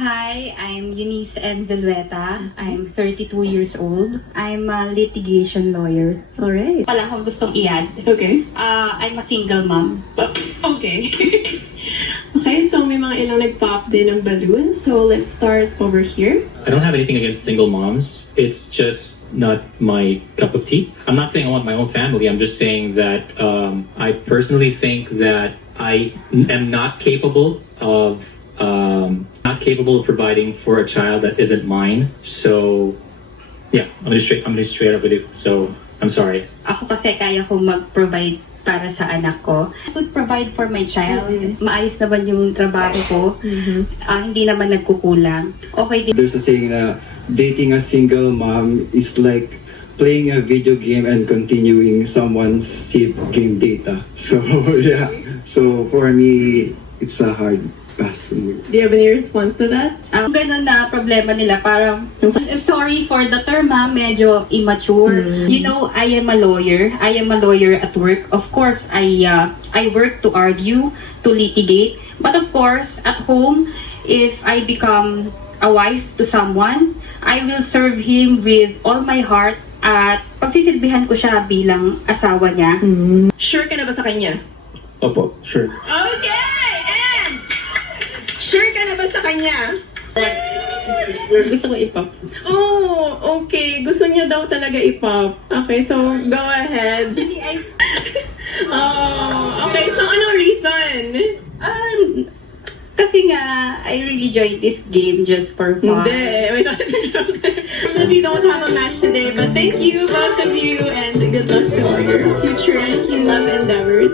Hi, I'm Eunice M. Zulueta. I'm 32 years old. I'm a litigation lawyer. Alright. Pala akong gustong i-add. Okay. I'm a single mom. Okay. Okay, so may mga ilang nag-pop din ng balloon. So let's start over here. I don't have anything against single moms. It's just not my cup of tea. I'm not saying I want my own family. I'm just saying that I personally think that I am not capable of providing for a child that isn't mine. So, yeah, I'm just straight up with it. So, I'm sorry. Ako kasi kaya kong mag-provide para sa anak ko. I could provide for my child. Maayos naman yung trabaho ko. Hindi naman nagkukulang. Okay din. There's a saying na dating a single mom is like playing a video game and continuing someone's save game data. So yeah, so for me, it's a hard pass. Do you have any response to that? Ang ganun na problema nila, parang, I'm sorry for the term medyo immature. You know, I am a lawyer. I am a lawyer at work. Of course, I work to argue, to litigate. But of course, at home, if I become a wife to someone, I will serve him with all my heart at pagsisilbihan ko siya bilang asawa niya. Sure ka na ba sa kanya? Opo, sure. Okay! And sure ka na ba sa kanya? Gusto ko ipop. Oh, okay. Gusto niya daw talaga i-pop. Okay, so go ahead. Oh, okay. So anong reason? Kasi nga, I really joined this game just for fun. Hindi. Wait, actually, we don't have a match today, but thank you, both of you, and good luck to all your future love endeavors.